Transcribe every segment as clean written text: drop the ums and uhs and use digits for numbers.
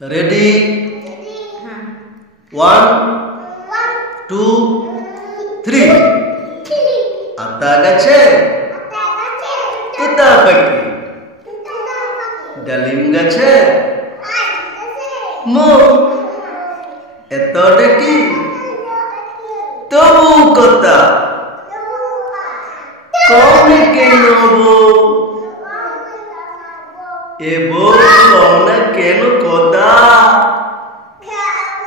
Ready? 1 2 3 আতা গাছে তোতা পাখি, ডালিম গাছে মো, এত ডেকি তবু কথা কমে কেন বউ, এ বউ কমে কেন কথা,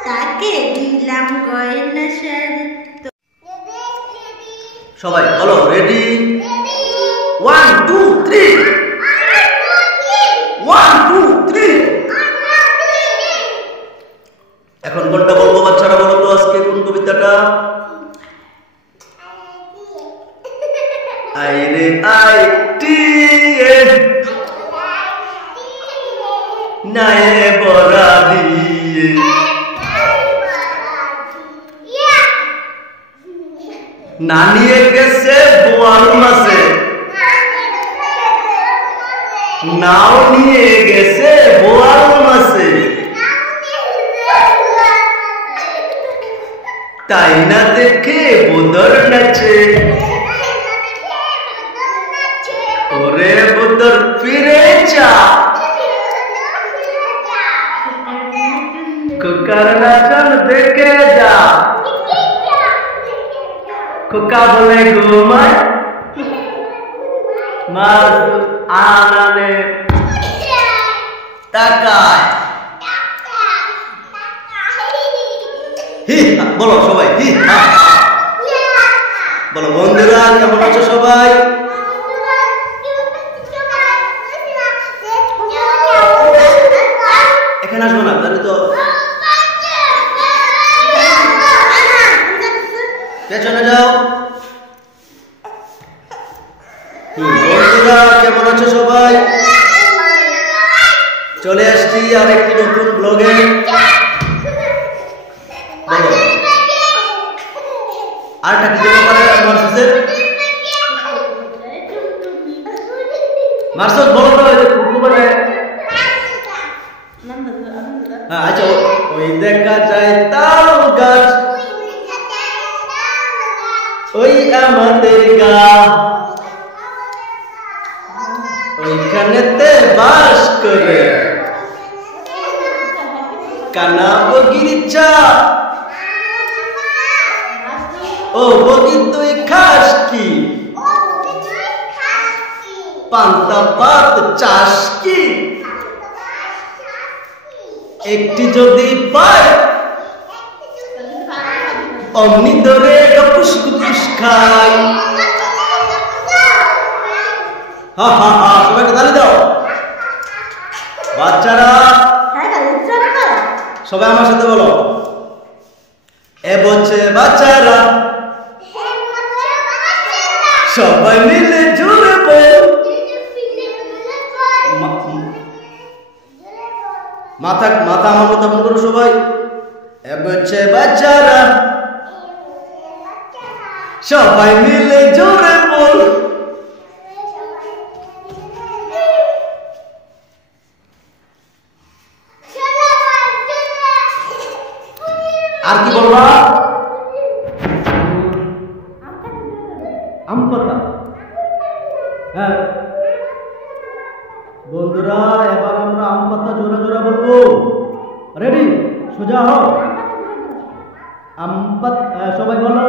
তাকে দিলাম গয়না শাড়ি। সবাই বলো রেডি? 1 2 3 1 2 3। এখন কোনটা বলবো বাচ্চারা, বলো তো আজকে কোন কবিতাটা? আই রে আই টি এ নায়ে বরা দিয়ে, নানিয়ে গেছে বোয়াল মাসে, নাও নিয়ে গেছে বোয়াল মাসে, তাই না দেখে বোদর নাচে, ওরে বোদর ফিরে যা, খোকার নাচন দেখে যা, খোকা বলে ঘুমায় মাস আনানে তাকায়। হি বলো সবাই, হি বলো। বন্ধুরা কেমন আছো সবাই? এখানে আসবো না তাহলে তো পেছনে যাও। বন্ধুরা কেমন আছো সবাই? চলে আসছি আরেকটি নতুন ব্লগে। বলো আরেকটা কি দেবো পারে মার্সেসের? মার্সেস বলো তো এই কুকু বলে। হ্যাঁ আচ্ছা, ওই দেখা যায় তাল গাছ, ওই আমাদের গা, ওইখানেতে বাস করে কানা বগিচা। ও বগি তুই খাস কি? পান্তা ভাত চাস কি? একটি যদি পায় অমনি ধরে গপুস গুপুস খাই। হা হা হা, সবাইকে তালি দাও। বাচ্চারা সবাই আমার সাথে বলো, এ বলছে বাচ্চারা সবাই মিলে জোরে বল, মাথা মাথা আমার কথা মনে করো সবাই। এ বলছে বাচ্চারা সবাই মিলে জোরে বল, আর কি বলবা? আম পাতা। হ্যাঁ বন্ধুরা, এবার আমরা আম পাতা জোরে জোরে বলবো। রেডি? সোজা হও। আম পাতা সবাই বলো।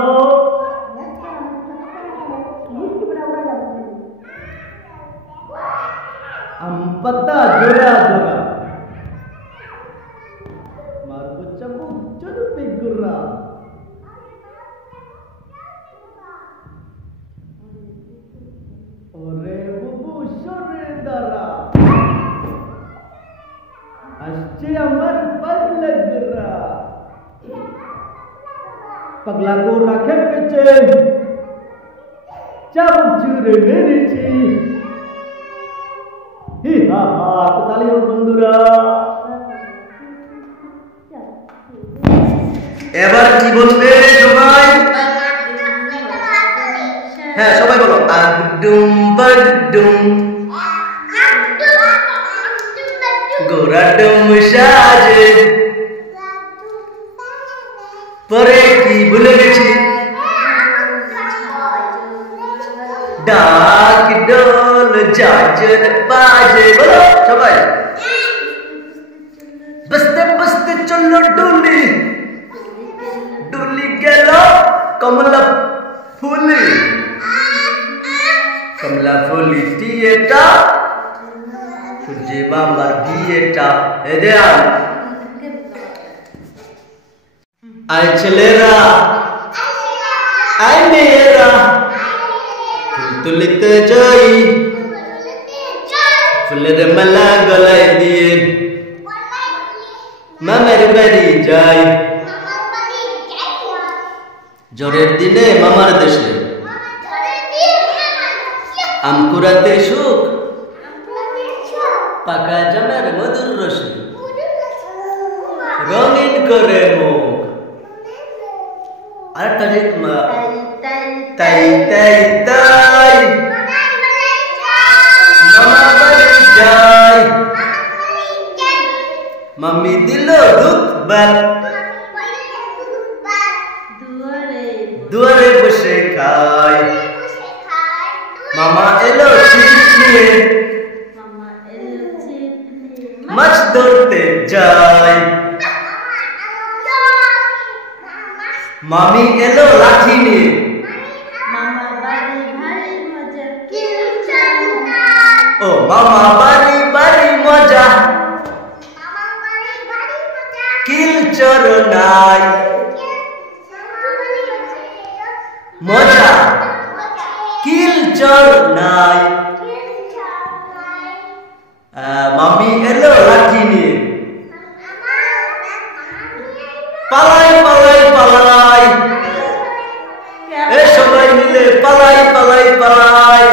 আম পাতা জোড়া জোড়া, মারবো চাবুক চলবে গুড়া, ওরে বুবু সরে দাঁড়া, আসছে আমার পাগলা গুড়া, পাগলা को রাখে পেছে চাবুক ছুঁড়ে মেরেছি। হি হা হা, তো তালি হোক বন্ধুরা। এবার কি বলবে সবাই? হ্যাঁ সবাই বলো, আগডুম বাগডুম গোরা ডুম সাজে পরে কি ভুলে গেছি ডাক ডোল জাজর বাজে বলো সবাই বসতে বসতে চলো ডুলি ডুলি গেল কমলা ফুলি কমলা ফুলি টিয়েটা সূর্যে বাবার বিয়েটা এদে আয় ছেলেরা আয় মেয়েরা ফুল তুলিতে যাই ফুলের মালা গলায় দিয়ে মামার বাড়ি যাই জ্বরের দিনে মামার দেশে আম কুড়াতে সুখ পাকা জামের মধুর রসে রঙিন করে মুখ আরেকটা যে তাই তাই তাই মামা বাড়ি যাই মাম্মি দিল দুধ ভাত দুয়ারে বসে খাই মামা এলো ছিপ নিয়ে মাছ ধরতে যাই মামি এলো লাঠি নিয়ে ও মামা বাড়ি বাড়ি মজা কিলচর নাই মজা কিলচর নাই মামি এলো লাঠি নিয়ে পালাই পালাই পালাই এ সবাই মিলে পালাই পালাই পালাই